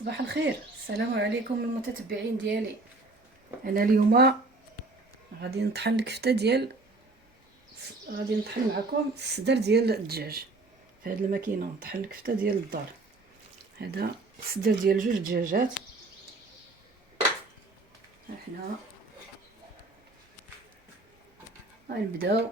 صباح الخير، السلام عليكم المتتبعين ديالي. انا اليوم غادي نطحن الكفته غادي نطحن معكم الصدر ديال الدجاج في هذه الماكينه. نطحن الكفته ديال الدار. هذا الصدر ديال جوج دجاجات. احنا غنبداو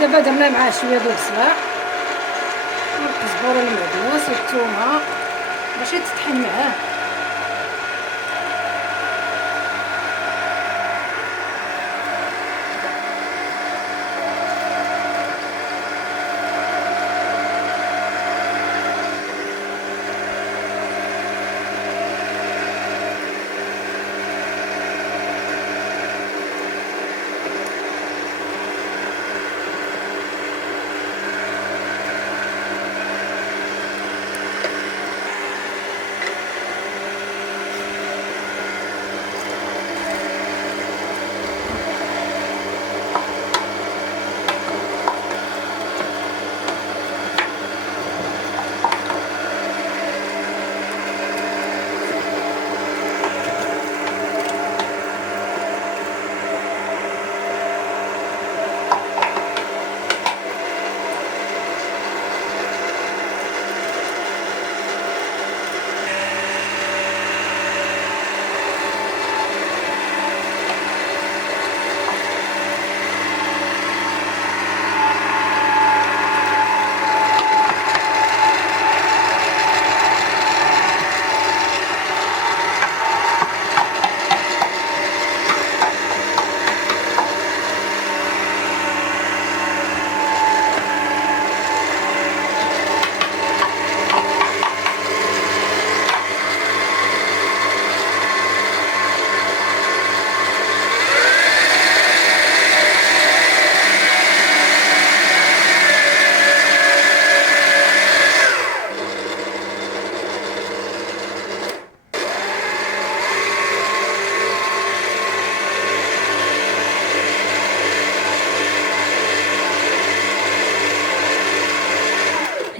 دابا درنا معاه شويه د البصله والقزبره المعدوس والثومه باش يتطحن معاه.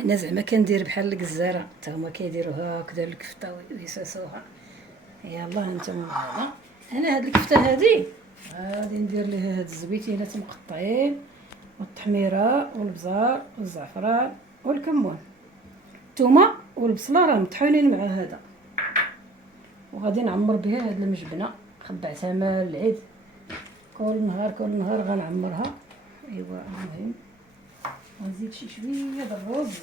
حنا زعما كندير بحال الكزاره، حتى هما كيديروها هكذا الكفته ويساسوها. يلا هانتوما هذا. انا هاد الكفته هادي غادي ندير ليها هاد الزويتينات مقطعين والتحميره والبزار والزعفران والكمون. الثومه والبصله راه مطحونين مع هذا، وغادي نعمر بها هاد المجبنه. خبعتها مال العيد، كل نهار غنعمرها. ايوا المهم غنزيد شي شويه د الرز،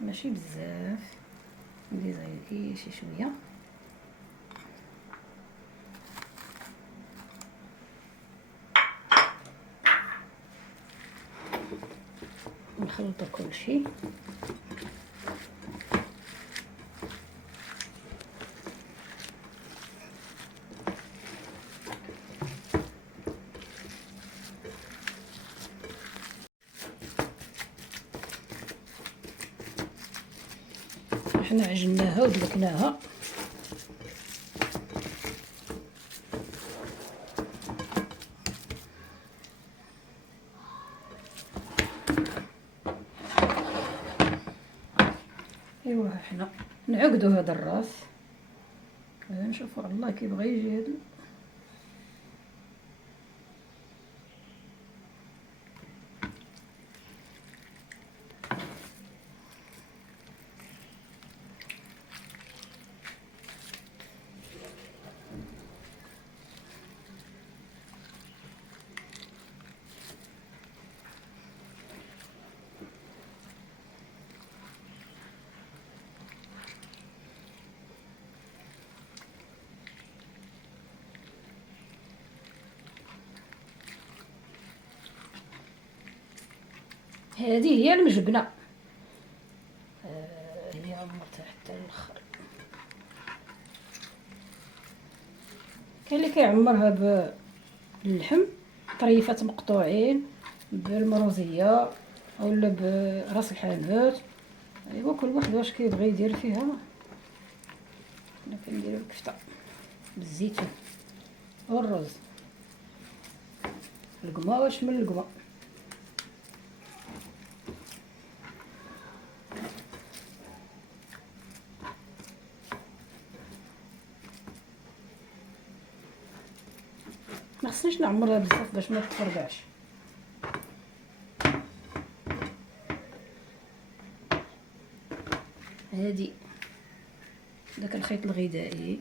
ماشي بزاف، ندير غير شي شويه. نخلطو كلشي. حنا عجناها ودلكناها. ايوا حنا نعقدو هذا الراس. نشوفوا الله كيبغي يجي هذا. هذه هي المجبنه. هي عمرتها حتى الاخر. كاين اللي كيعمرها باللحم، طريفات مقطوعين، بالمروزيه اولا براس الحانوت. ايوا كل واحد واش كيبغي يدير فيها. انا كندير الكفته بالزيتون والرز، القماش من القما. ما خصنيش نعمرها بزاف باش ما تفرقعش. هادي داك الخيط الغذائي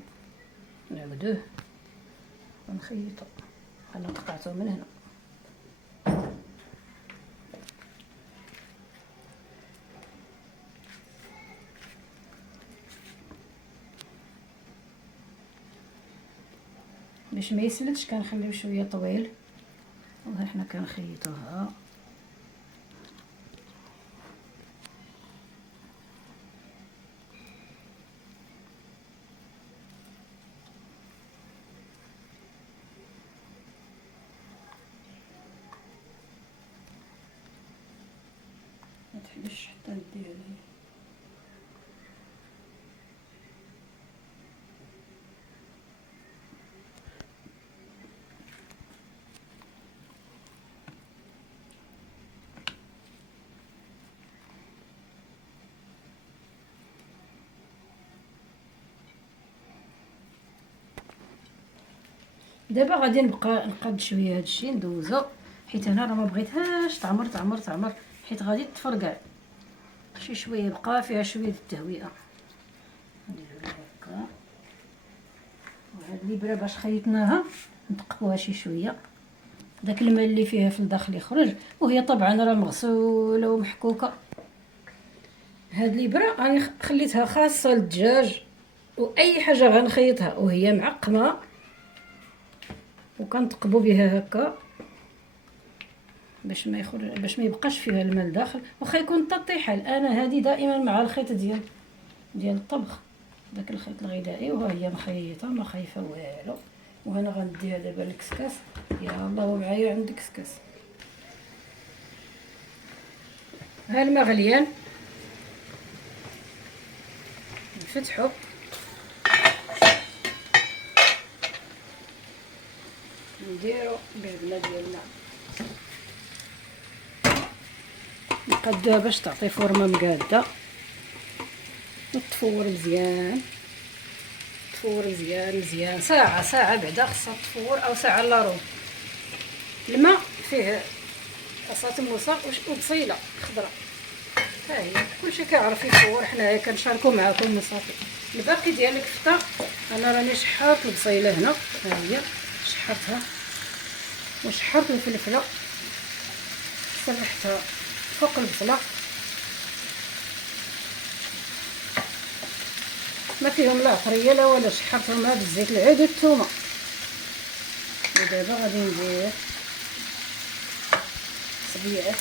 نعقدوه ونخيطو. انا قطعته من هنا. باش ما يسلتش كنخليو شويه طويل، وها حنا كنخيطوها. ما تحبش حتى ندير دابا غادي نبقى نقاد شويه هادشي ندوزو، حيت انا راه ما بغيتهاش تعمر حيت غادي تفرقع. شي شويه يبقى فيها شويه التهويه. نديرو هكا. وهاد الابره باش خيطناها ندققوها شي شويه، داك الماء اللي فيها في الداخل يخرج، وهي طبعا راه مغسوله ومحكوكه. هاد الابره راني خليتها خاصه للدجاج واي حاجه غنخيطها وهي معقمه، وكنثقبوا بها هكا باش ما يخرج، باش ما يبقاش فيها الماء لداخل، واخا يكون تطيحل. انا هذه دائما مع الخيط ديال الطبخ، داك الخيط الغذائي، وها هي مخيطه ما خايفه والو. وهنا غنديها دابا الكسكاس. يا الله معايا عند الكسكاس. ها الماء غليان نفتحو، نديرو بالبنه ديالنا، نقادوها باش تعطي فورمه مقاده، وتفور مزيان. تفور مزيان ساعه بعدا خصها تفور، او ساعه الا ربع. الماء فيه عصات موسى وبصيله خضراء، ها هي كلشي كيعرف يفور. حنايا كنشاركو معاكم من صافي. الباقي ديال الكفته انا راني شحرت البصيله هنا، ها هي شحرتها، وشحرت الفلفله سرحتها فوق البصله. ما فيهم لا عطريه لا ولا، شحرتهم مع بالزيت العود والثومه. ودابا غادي ندير صبيعات.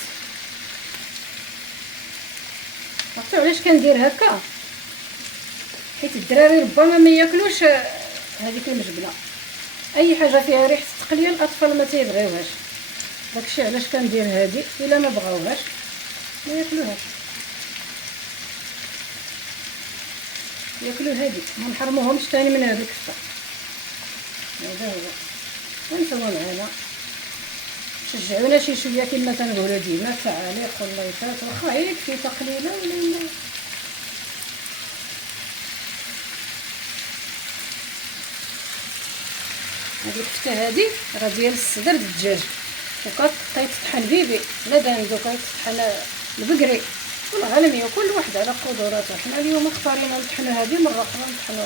عرفتوا علاش كندير هكا؟ حيت الدراري ربما ما ياكلوش هذيك المجبنه، اي حاجه فيها ريحه التقليه الاطفال ما تيبغيوهاش. داكشي علاش كندير هذه، الا ما بغاوهاش ما ياكلوهاش، ياكلوا هذه. ما نحرموهمش ثاني من هذه الكفته. هذا هو. وانتم معنا شجعونا شي شويه كما تنقولوا ديما، تعاليق واللايكات، واخا يكفي تقليله ولا هذه الكفته هذه راه ديال الصدر الدجاج، وكيتطحن بيبي لا داندو، كيتطحن البقري والغنمي، وكل واحد على قدراته. حنا اليوم اختارينا نطحنو هذه، مره اخرى نطحنو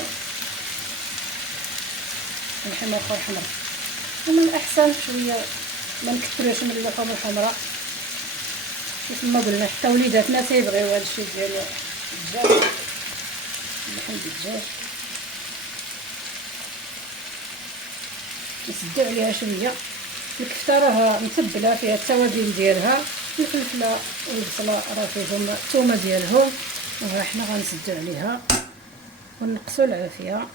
لحم اخر حمر. ومن الاحسن شويه ما نكثروش من اللحوم الحمراء، كيف ما قلنا حتى وليداتنا تيبغيو هذا الشيء ديال الدجاج، لحم الدجاج. نسدو عليها شويه. الكفته راه متبله فيها التوابل ديالها، الفلفله والبصله راه فيهم الثومه ديالهم، وها حنا غنسدو عليها ونقصوا العافيه.